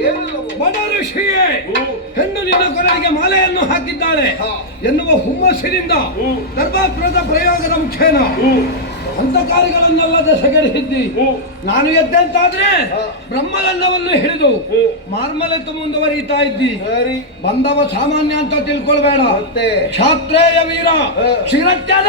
ಏನಿಲ್ಲವೋ ಬಡ ಋಷಿಯೇ ಹ್ಮ್. ಹೆಣ್ಣು ನಿನ್ನ ಕೊರಳಿಗೆ ಮಾಲೆಯನ್ನು ಹಾಕಿದ್ದಾಳೆ ಎನ್ನುವ ಹುಮ್ಮಸ್ಸಿನಿಂದ ಹ್ಮ್. ಗರ್ಭಾಪುರದ ಪ್ರಯೋಗದ ಮುಖೇನ. ಹಂತಕಾರಿಗಳನ್ನೆಲ್ಲ ದೆಸೆಗೆಡಿಸಿದ್ದಿ ಹ್ಮ್. ನಾನು ಎದ್ದೆಂತಾದ್ರೆ ಹಾ. ಬ್ರಹ್ಮಗಂಧವನ್ನು ಹಿಡಿದು. ಮಾರ್ಮಲೆತ್ತು ಮುಂದುವರಿತಾ ಇದ್ದಿ ಸರಿ ಬಂದವ ಸಾಮಾನ್ಯ ಅಂತ ತಿಳ್ಕೊಳ್ಬೇಡ ಮತ್ತೆ ಕ್ಷಾತ್ರೇಯ ವೀರ ಶ್ರೀರತ್ಯಾದ ಶಿರತ್ಯಾದ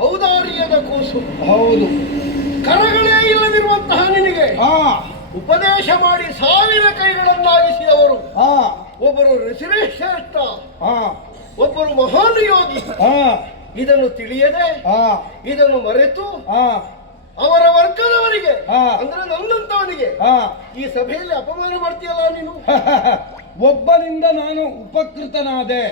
ಔದಾರ್ಯದ ಕೂಸು. ಹೌದು. ಕರಗಳೇ ಇಲ್ಲದಿರುವಂತಹ ನಿನಗೆ. ಉಪದೇಶ ಮಾಡಿ ಸಾವಿರ ಕೈಗಳನ್ನಾಗಿಸಿದವರು. ಒಬ್ಬರು ಋಷಿರೇಶ್ರೇಷ್ಠ. ಒಬ್ಬರು ಮಹಾನ್ ಯೋಗಿ ಇದನ್ನು ತಿಳಿಯದೆ ಇದನ್ನು ಮರೆತು ಅವರ ವರ್ಗದವರಿಗೆ. ಅಂದ್ರೆ ನನ್ನಂತವನಿಗೆ ಈ ಸಭೆಯಲ್ಲಿ ಅಪಮಾನ ಮಾಡ್ತೀಯಲ್ಲ ನೀನು? ಒಬ್ಬನಿಂದ ನಾನು ಉಪಕೃತನಾದೆ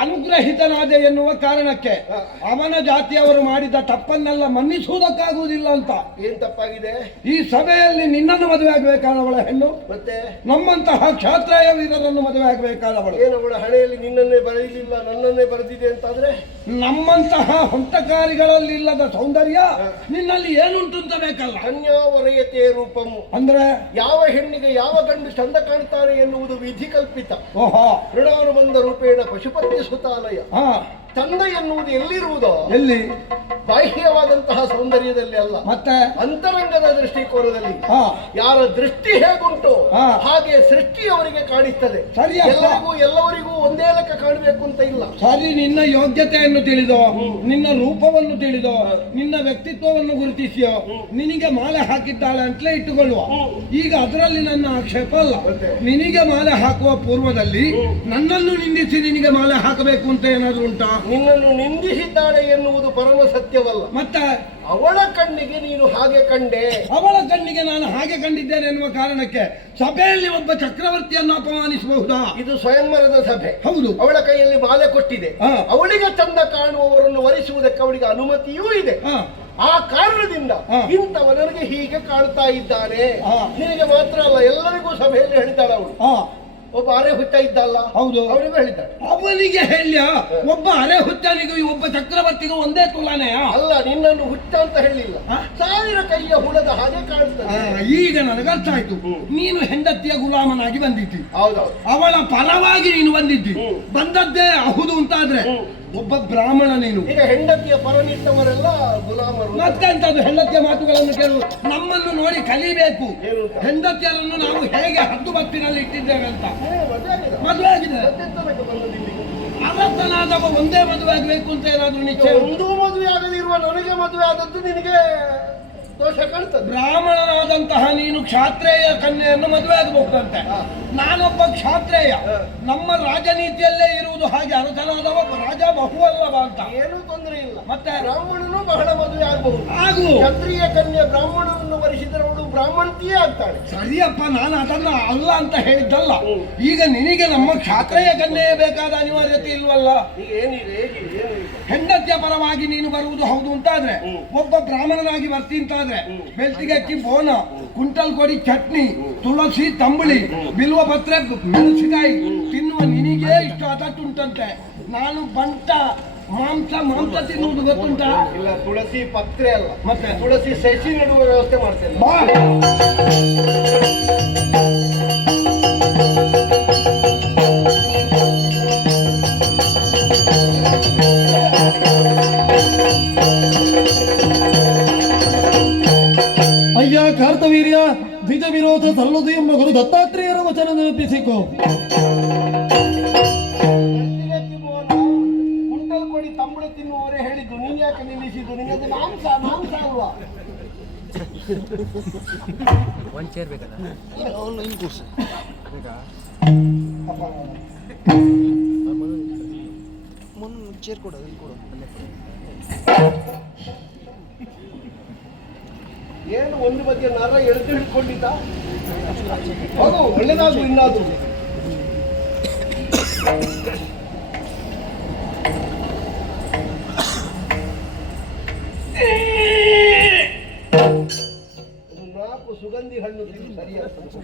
ಅನುಗ್ರಹಿತನಾದೆ ಎನ್ನುವ ಕಾರಣಕ್ಕೆ. ಅವನ ಜಾತಿಯವರು ಮಾಡಿದ ತಪ್ಪನ್ನೆಲ್ಲ ಮನ್ನಿಸುವುದಕ್ಕಾಗುವುದಿಲ್ಲ ಅಂತ. ಏನ್ ತಪ್ಪಾಗಿದೆ? ಈ ಸಭೆಯಲ್ಲಿ ನಿನ್ನನ್ನು ಮದುವೆ ಆಗಬೇಕಾದವಳ ಹೆಣ್ಣು. ಮತ್ತೆ? ನಮ್ಮಂತಹ ಕ್ಷಾತ್ರಾಯ ವೀರರನ್ನು ಮದುವೆ ಆಗಬೇಕಾದವಳು ಏನು ಅವಳ ಹಣೆಯಲ್ಲಿ ನಿನ್ನನ್ನೇ ಬರೆಯಲಿಲ್ಲ ನನ್ನನ್ನೇ ಬರೆದಿದೆ ಅಂತಾದ್ರೆ? ನಮ್ಮಂತಹ ಹೊಂಟಕಾರಿಗಳಲ್ಲಿಲ್ಲದ ಸೌಂದರ್ಯ ನಿನ್ನಲ್ಲಿ ಏನುಂಟು ಅಂತ ಬೇಕಲ್ಲ. ಕನ್ಯಾವರಯತೆ ರೂಪಮು ಅಂದ್ರೆ? ಯಾವ ಹೆಣ್ಣಿಗೆ ಯಾವ ಗಂಡು ಚಂದ ಕಾಣ್ತಾರೆ ಎನ್ನುವುದು ವಿಧಿ ಕಲ್ಪಿತ. ಓಹೋ. ಋಣಾನುಬಂಧ ರೂಪೇಣ ಪಶುಪತಿ ಸುತಾಲಯ. ಹಾ. ಚಂದ ಎನ್ನುವುದು ಎಲ್ಲಿರುವುದೋ? ಎಲ್ಲಿ? ಬಾಹ್ಯವಾದಂತಹ ಸೌಂದರ್ಯದಲ್ಲಿ ಅಲ್ಲ. ಮತ್ತೆ? ಅಂತರಂಗದ ದೃಷ್ಟಿಕೋನದಲ್ಲಿ. ಯಾರ ದೃಷ್ಟಿ ಹೇಗುಂಟು. ಹಾಗೆ ಸೃಷ್ಟಿ ಅವರಿಗೆ ಕಾಣಿಸ್ತದೆ. ಎಲ್ಲರಿಗೂ ಎಲ್ಲವರಿಗೂ ಒಂದೇ ಕಾಣಬೇಕು ಅಂತ ಇಲ್ಲ. ಸರಿ ನಿನ್ನ ಯೋಗ್ಯತೆಯನ್ನು ತಿಳಿದೋ ನಿನ್ನ ರೂಪವನ್ನು ತಿಳಿದೋ ನಿನ್ನ ವ್ಯಕ್ತಿತ್ವವನ್ನು ಗುರುತಿಸಿಯೋ ನಿನಗೆ ಮಾಲೆ ಹಾಕಿದ್ದಾಳೆ ಅಂತಲೇ ಇಟ್ಟುಕೊಳ್ಳುವ. ಈಗ ಅದರಲ್ಲಿ ನನ್ನ ಆಕ್ಷೇಪ ಅಲ್ಲ? ನಿನಗೆ ಮಾಲೆ ಹಾಕುವ ಪೂರ್ವದಲ್ಲಿ ನನ್ನನ್ನು ನಿಂದಿಸಿ ನಿನಗೆ ಮಾಲೆ ಹಾಕಬೇಕು ಅಂತ ಏನಾದ್ರು ಉಂಟಾ? ನಿನ್ನನ್ನು ನಿಂದಿಸಿದ್ದಾಳೆ ಎನ್ನುವುದು ಪರಮ ಸತ್ಯವಲ್ಲ. ಮತ್ತೆ ಅವಳ ಕಣ್ಣಿಗೆ ನೀನು ಹಾಗೆ ಕಂಡೆ. ಅವಳ ಕಣ್ಣಿಗೆ ನಾನು ಹಾಗೆ ಕಂಡಿದ್ದೇನೆ ಎನ್ನುವ ಕಾರಣಕ್ಕೆ ಸಭೆಯಲ್ಲಿ ಒಬ್ಬ ಚಕ್ರವರ್ತಿಯನ್ನು ಅಪಮಾನಿಸಬಹುದಾ? ಇದು ಸ್ವಯಂವರದ ಸಭೆ. ಹೌದು. ಅವಳ ಕೈಯಲ್ಲಿ ಮಾಲೆ ಕೊಟ್ಟಿದೆ. ಅವಳಿಗೆ ಚಂದ ಕಾಣುವವರನ್ನು ವರಿಸುವುದಕ್ಕೆ ಅವಳಿಗೆ ಅನುಮತಿಯೂ ಇದೆ. ಆ ಕಾರಣದಿಂದ ಇಂಥವನಿಗೆ ಹೀಗೆ ಕಾಣ್ತಾ ಇದ್ದಾನೆ. ನಿನಗೆ ಮಾತ್ರ ಅಲ್ಲ ಎಲ್ಲರಿಗೂ ಸಭೆಯಲ್ಲಿ ಹೇಳಿದ್ದಾಳೆ ಅವಳು. ಒಬ್ಬ ಅರೆ ಹುತ್ತ ಇದ್ದಲ್ಲ ಹೌದು. ಅವರಿಗೂ ಹೇಳಿದ್ದಾರೆ. ಅವನಿಗೆ ಹೇಳ್ಯ ಒಬ್ಬ ಅರೆ ಹುಚ್ಚನಿಗೂ ಒಬ್ಬ ಚಕ್ರವರ್ತಿಗೂ ಒಂದೇ ತುಲಾನೆ ಅಲ್ಲ ನಿನ್ನನ್ನು ಹುಟ್ಟ ಅಂತ ಹೇಳಿಲ್ಲ. ಸಾವಿರ ಕೈಯ ಹುಳದ ಹಾಗೆ ಕಾಣ್ತದೆ. ಈಗ ನನಗೆ ಅರ್ಥ ಆಯ್ತು. ನೀನು ಹೆಂಡತಿಯ ಗುಲಾಮನಾಗಿ ಬಂದಿದ್ದಿ. ಹೌದೌದು. ಅವಳ ಫಲವಾಗಿ ನೀನು ಬಂದಿದ್ದಿ. ಬಂದದ್ದೇ ಬಂದದ್ದೇ ಹೌದು ಅಂತಾದ್ರೆ ಒಬ್ಬ ಬ್ರಾಹ್ಮಣ ನೀನು. ಈಗ ಹೆಂಡತಿಯ ಪರ ಗುಲಾಮರು. ಮತ್ತೆ ಅಂತದ್ದು ಹೆಂಡತಿಯ ಮಾತುಗಳನ್ನು ಕೇಳು. ನಮ್ಮನ್ನು ನೋಡಿ ಕಲಿಬೇಕು. ಹೆಂಡತಿಯರನ್ನು ನಾವು ಹೇಗೆ ಹದ್ದು ಬತ್ತಿನಲ್ಲಿ ಇಟ್ಟಿದ್ದೇವೆ ಅಂತ. ಮದುವೆ ಆಗಿದೆ. ಇಲ್ಲಿಗೆ? ಒಂದೇ ಮದುವೆ ಆಗಬೇಕು ಅಂತ ಏನಾದ್ರು ನಿಶ್ಚಯ? ಒಂದು ಮದುವೆ ಆಗದಿರುವ ನನಗೆ ಮದುವೆ ಆದದ್ದು ನಿನಗೆ ದೋಷ ಕಾಣ್ತದೆ. ಬ್ರಾಹ್ಮಣನಾದಂತಹ ನೀನು ಕ್ಷಾತ್ರೇಯ ಕನ್ಯೆಯನ್ನು ಮದುವೆ ಆಗಬಹುದಂತೆ. ನಾನೊಬ್ಬ ಕ್ಷಾತ್ರೇಯ. ನಮ್ಮ ರಾಜನೀತಿಯಲ್ಲೇ ಇರುವುದು ಹಾಗೆ. ಅರಸನಾದವ ರಾಜ ಬಹುವಲ್ಲವ ಅಂತ. ಏನೂ ತೊಂದರೆ ಇಲ್ಲ. ಮತ್ತೆ? ಬ್ರಾಹ್ಮಣನು ಬಹಳ ಮದುವೆ ಆಗಬಹುದು. ಆಗು. ಕ್ಷತ್ರಿಯ ಕನ್ಯೆ ಬ್ರಾಹ್ಮಣನನ್ನು ವರಿಸಿದರೆ ಅವಳು ಬ್ರಾಹ್ಮಣತಿಯೇ ಆಗ್ತಾಳೆ. ಸರಿಯಪ್ಪ ನಾನು ಅದನ್ನ ಅಲ್ಲ ಅಂತ ಹೇಳಿದ್ದಲ್ಲ. ಈಗ ನಿನಗೆ ನಮ್ಮ ಕ್ಷಾತ್ರೇಯ ಕನ್ಯೆಯೇ ಬೇಕಾದ ಅನಿವಾರ್ಯತೆ ಇಲ್ವಲ್ಲ? ಏನಿದೆ. ಹೆಂಡತಿಯ ಪರವಾಗಿ ನೀನು ಬರುವುದು ಹೌದು ಅಂತಾದ್ರೆ. ಒಬ್ಬ ಬ್ರಾಹ್ಮಣನಾಗಿ ಬರ್ತಿ ಅಂತಾದ್ರೆ. ಬೆಳ್ತಿಗೆ ಅಕ್ಕಿ ಬೋನ ಕುಂಟಲ್ ಕೊಡಿ ಚಟ್ನಿ ತುಳಸಿ ತಂಬುಳಿ ಬಿಲ್ವ ಪತ್ರೆ ಮೆಣಸಿನಕಾಯಿ ತಿನ್ನುವ ನಿನಗೆ ಇಷ್ಟು ಅದಟ್ಟುಂಟಂತೆ ನಾನು ಬಂಟ ಮಾಂಸ ಮಾಂಸ ತಿನ್ನುವುದು ಗೊತ್ತುಂಟ? ಇಲ್ಲ ತುಳಸಿ ಪತ್ರೆ ಅಲ್ಲ. ಮತ್ತೆ? ತುಳಸಿ ಸಸಿ ನೆಡುವ ವ್ಯವಸ್ಥೆ ಮಾಡ್ತೇನೆ. ಅಯ್ಯ ಕಾರ್ತವೀರ್ಯ ದ್ವಿಜ ವಿರೋಧ ಸಲ್ಲದು ಎಂಬ ಗುರು ದತ್ತಾತ್ರೇಯರ ವಚನ ನೆನಪಿಸಿಕೊ. ಕುಂಟಲ್ ಕೊಡಿ ತಂಬುಳಿ ತಿನ್ನುವವರೇ ಹೇಳಿದ್ದು ನೀನ್ ಯಾಕೆ ನಿಲ್ಲಿಸಿದ್ದು? ನಿನ್ನದು ಮಾಂಸ ಮಾಂಸ ಅಲ್ವಾ? ಚೇರ್ ಕೊಡು ಇಲ್ಲಿ ಕೊಡು. ಏನು ಒಂದು ಬಗ್ಗೆ ನರ ಎಳೆದು ಹಿಡ್ಕೊಂಡಿದ್ದ ಹೌದು ಒಳ್ಳೆದಾದ್ರು ಇನ್ನಾದ್ರು. ನಾಲ್ಕು ಸುಗಂಧಿ ಹಣ್ಣು ತಿಂದು ಸರಿಯಾಗ್ತದೆ.